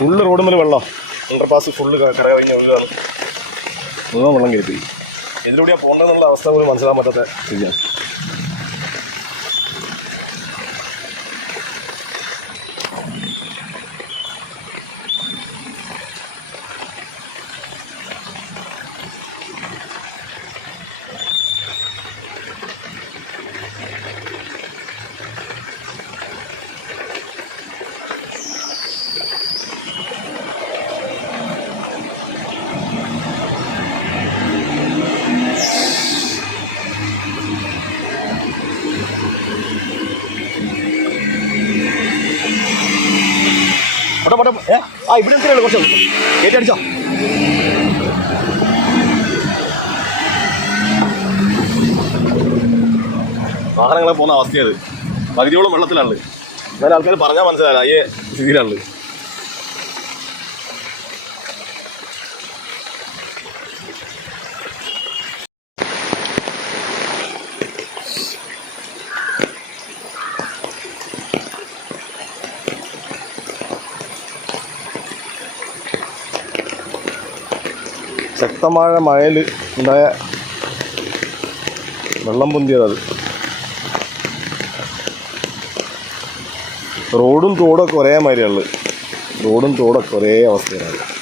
Full road മേലെ വെള്ളം. Underpass full കര കഴിഞ്ഞ ഒഴുകാണ് മുഴുവൻ വെള്ളം കയറ്റി ഇതിലൂടെയാണ് പോകേണ്ടതെന്നുള്ള അവസ്ഥ പോലും മനസ്സിലാൻ പറ്റാത്ത സ്ഥിതിയാണ് പോട്ടെ ഏ? ആ ഇവിടെ എന്തിനാണ് കുറച്ച്. കയറ്റി അടിച്ചോ. വാഹനങ്ങളെ പോകുന്ന അവസ്ഥയത് പകുതിയോളം വെള്ളത്തിലാണ് എന്നാലും ആൾക്കാർ പറഞ്ഞാൽ മനസ്സിലായില്ല അയ്യേ സ്ഥിതിയിലാണ് ശക്തമായ മഴയിൽ ഉണ്ടായ വെള്ളം പൊന്തിയതത് റോഡും തോടൊക്കെ ഒരേ മാതിരിയുള്ളത് റോഡും തോടൊക്കെ ഒരേ അവസ്ഥയിലാണ്.